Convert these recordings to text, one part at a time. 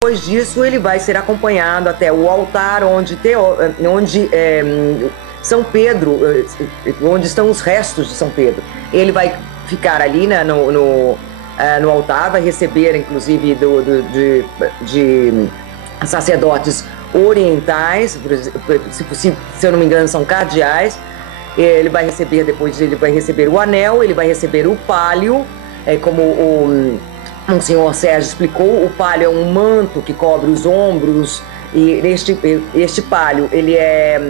Depois disso, ele vai ser acompanhado até o altar onde São Pedro, onde estão os restos de São Pedro. Ele vai ficar ali, né, no altar, vai receber, inclusive, de sacerdotes orientais, se eu não me engano, são cardeais. Ele vai receber, depois ele vai receber o anel, ele vai receber o pálio, como o senhor Sérgio explicou, o pálio é um manto que cobre os ombros, e este pálio, ele é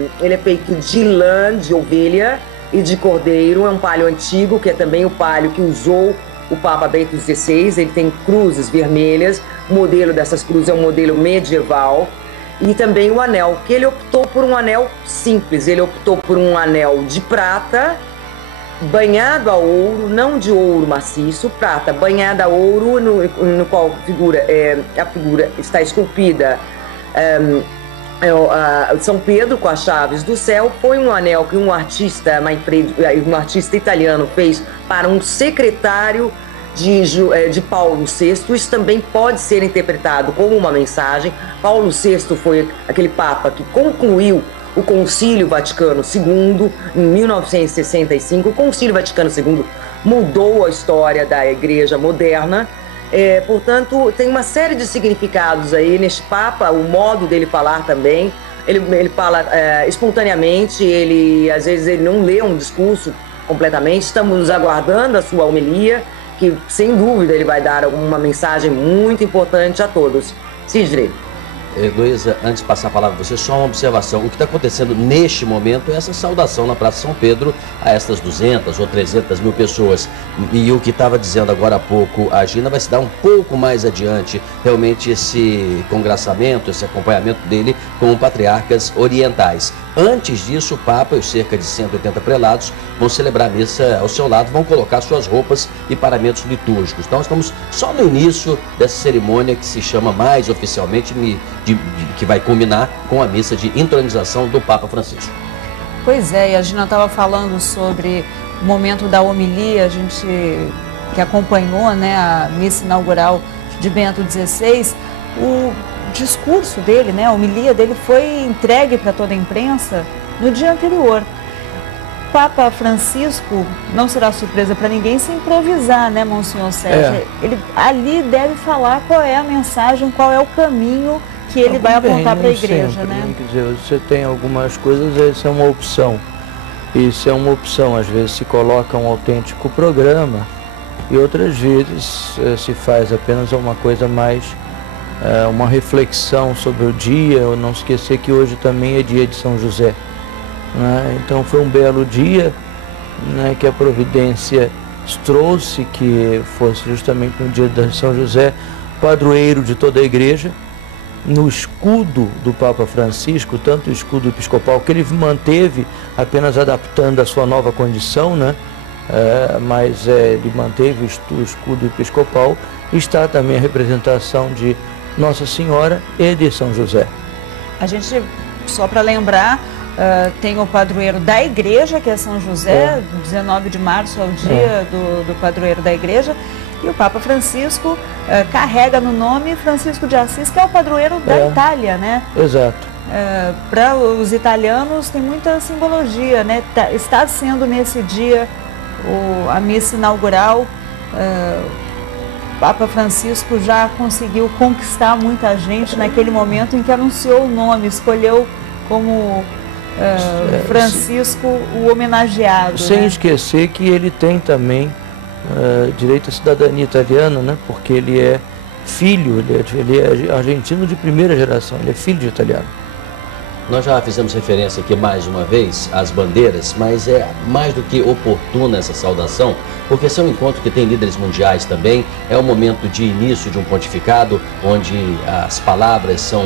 feito de lã de ovelha e de cordeiro, é um pálio antigo, que é também o pálio que usou o Papa Bento XVI, ele tem cruzes vermelhas, o modelo dessas cruzes é um modelo medieval, e também o anel, que ele optou por um anel simples, ele optou por um anel de prata, banhado a ouro, não de ouro maciço, prata, banhada a ouro, no qual a figura está esculpida São Pedro com as chaves do céu. Foi um anel que um artista italiano fez para um secretário de Paulo VI. Isso também pode ser interpretado como uma mensagem. Paulo VI foi aquele papa que concluiu o Concílio Vaticano II, em 1965. O Concílio Vaticano II mudou a história da Igreja moderna. Portanto, tem uma série de significados aí neste Papa, o modo dele falar também. Ele fala espontaneamente, às vezes ele não lê um discurso completamente. Estamos aguardando a sua homilia, que sem dúvida ele vai dar uma mensagem muito importante a todos. Sidney. Heloísa, antes de passar a palavra para você, só uma observação. O que está acontecendo neste momento é essa saudação na Praça São Pedro a estas 200 ou 300 mil pessoas. E o que estava dizendo agora há pouco a Gina vai se dar um pouco mais adiante, realmente esse congraçamento, esse acompanhamento dele com patriarcas orientais. Antes disso, o Papa e os cerca de 180 prelados vão celebrar a missa ao seu lado, vão colocar suas roupas e paramentos litúrgicos. Então, estamos só no início dessa cerimônia que se chama mais oficialmente, que vai culminar com a missa de intronização do Papa Francisco. Pois é, e a Gina estava falando sobre o momento da homilia, a gente que acompanhou, né, a missa inaugural de Bento XVI, o discurso dele, né, a homilia dele foi entregue para toda a imprensa no dia anterior. Papa Francisco, não será surpresa para ninguém se improvisar, né, Monsenhor Sérgio? Ele ali deve falar qual é a mensagem, qual é o caminho que ele vai apontar para a igreja, né? Quer dizer, você tem algumas coisas, essa é uma opção. Isso é uma opção, às vezes se coloca um autêntico programa e outras vezes se faz apenas uma coisa mais, uma reflexão sobre o dia, ou não esquecer que hoje também é dia de São José. Né? Então foi um belo dia, né, que a providência trouxe, que fosse justamente no dia de São José, padroeiro de toda a igreja. No escudo do Papa Francisco, tanto o escudo episcopal, que ele manteve apenas adaptando a sua nova condição, né? Mas ele manteve o escudo episcopal, está também a representação de Nossa Senhora e de São José. A gente, só para lembrar, tem o padroeiro da igreja, que é São José, 19 de março é o dia do padroeiro da igreja, e o Papa Francisco carrega no nome Francisco de Assis, que é o padroeiro da Itália, né? Exato. Para os italianos tem muita simbologia, né? Está sendo nesse dia a missa inaugural. O Papa Francisco já conseguiu conquistar muita gente naquele momento em que anunciou o nome, escolheu como Francisco o homenageado. Sem né? esquecer que ele tem também direito à cidadania italiana, né? Porque ele é filho, ele é argentino de primeira geração, ele é filho de italiano. Nós já fizemos referência aqui mais uma vez às bandeiras, mas é mais do que oportuna essa saudação, porque esse é um encontro que tem líderes mundiais também, é um momento de início de um pontificado, onde as palavras são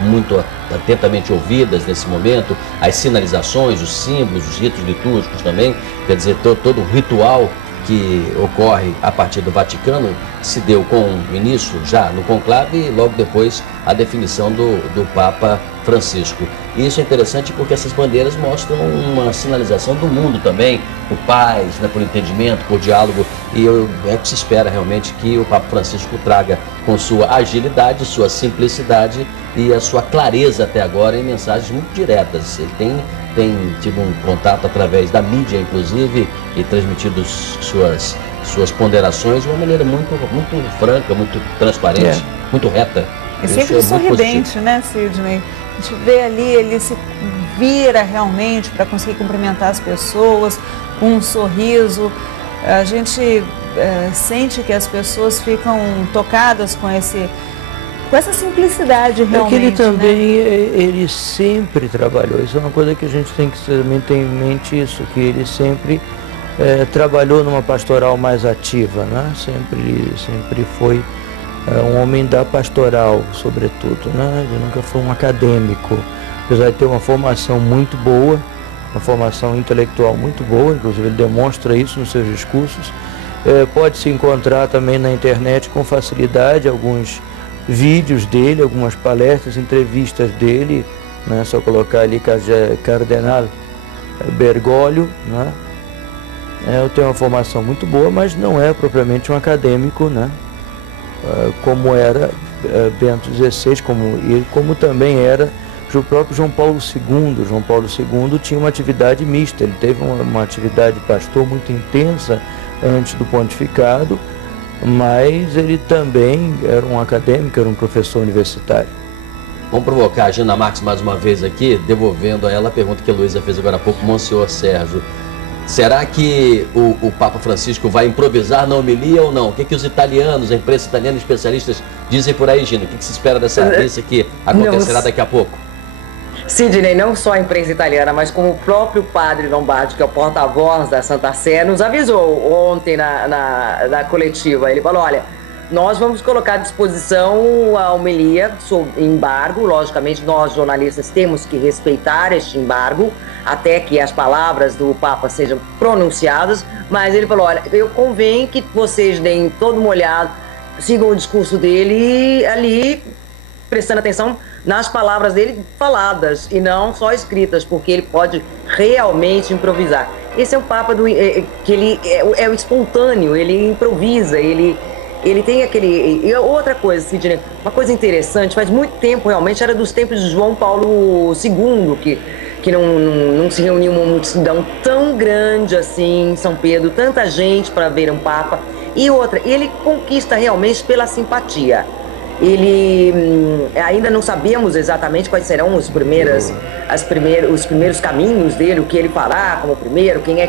muito atentamente ouvidas nesse momento, as sinalizações, os símbolos, os ritos litúrgicos também, quer dizer, todo o ritual que ocorre a partir do Vaticano se deu com o início já no conclave e logo depois a definição do Papa Francisco. E isso é interessante porque essas bandeiras mostram uma sinalização do mundo também, por paz, né, por entendimento, por diálogo. e é que se espera realmente que o Papa Francisco traga com sua agilidade, sua simplicidade e a sua clareza até agora em mensagens muito diretas. Ele tem tido um contato através da mídia, inclusive, e transmitido suas ponderações de uma maneira muito franca, muito transparente, muito reta. E sempre sorridente, né, Sidney? A gente vê ali, ele se vira realmente para conseguir cumprimentar as pessoas com um sorriso. A gente sente que as pessoas ficam tocadas com essa simplicidade realmente. É que ele também, ele sempre trabalhou, isso é uma coisa que a gente tem que também ter em mente, isso, que ele sempre trabalhou numa pastoral mais ativa, né? Sempre foi um homem da pastoral, sobretudo, né? Ele nunca foi um acadêmico, apesar de ter uma formação muito boa, uma formação intelectual muito boa, inclusive ele demonstra isso nos seus discursos. Pode-se encontrar também na internet com facilidade alguns vídeos dele, algumas palestras, entrevistas dele, né? Só colocar ali Cardenal Bergoglio, né? Eu tenho uma formação muito boa, mas não é propriamente um acadêmico, né? Como era Bento XVI, como também era o próprio João Paulo II. João Paulo II tinha uma atividade mista, ele teve uma atividade pastor muito intensa antes do pontificado, mas ele também era um acadêmico, era um professor universitário. Vamos provocar a Gina Marques mais uma vez aqui, devolvendo a ela a pergunta que a Luísa fez agora há pouco, Monsenhor Sérgio. Será que o Papa Francisco vai improvisar na homilia ou não? O que os italianos, a imprensa italiana, especialistas dizem por aí, Gina? O que se espera dessa missa que acontecerá daqui a pouco? Sidney, não só a imprensa italiana, mas como o próprio padre Lombardi, que é o porta-voz da Santa Sé, nos avisou ontem na coletiva. Ele falou, olha, nós vamos colocar à disposição a homilia sob embargo. Logicamente, nós jornalistas temos que respeitar este embargo até que as palavras do Papa sejam pronunciadas, mas ele falou, olha, eu convém que vocês deem todo uma olhada, sigam o discurso dele ali, prestando atenção nas palavras dele faladas e não só escritas, porque ele pode realmente improvisar. Esse é o Papa que ele é o espontâneo, ele improvisa, ele tem aquele... E outra coisa, Sidney, uma coisa interessante, faz muito tempo realmente, era dos tempos de João Paulo II, que não se reuniu uma multidão tão grande assim em São Pedro, tanta gente para ver um Papa. E outra, ele conquista realmente pela simpatia. Ainda não sabemos exatamente quais serão os primeiros caminhos dele, o que ele fará como primeiro, quem é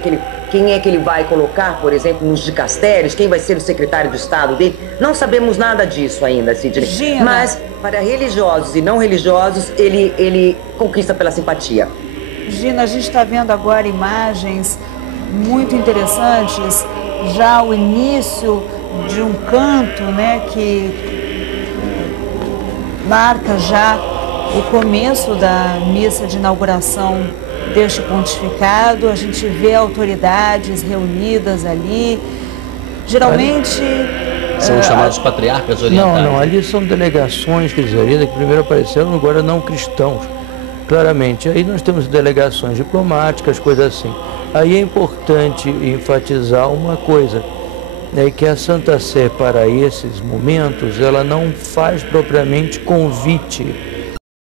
que ele vai colocar, por exemplo, nos dicastérios, quem vai ser o secretário de Estado dele. Não sabemos nada disso ainda, Sidney. Gina. Mas para religiosos e não religiosos, ele conquista pela simpatia. Gina, a gente está vendo agora imagens muito interessantes, já o início de um canto, né, que marca já o começo da missa de inauguração deste pontificado. A gente vê autoridades reunidas ali, geralmente... São chamados patriarcas orientais. Não, ali são delegações, quer dizer, ali que primeiro apareceram, agora não cristãos, claramente. Aí nós temos delegações diplomáticas, coisas assim. Aí é importante enfatizar uma coisa, é que a Santa Sé, para esses momentos, ela não faz propriamente convite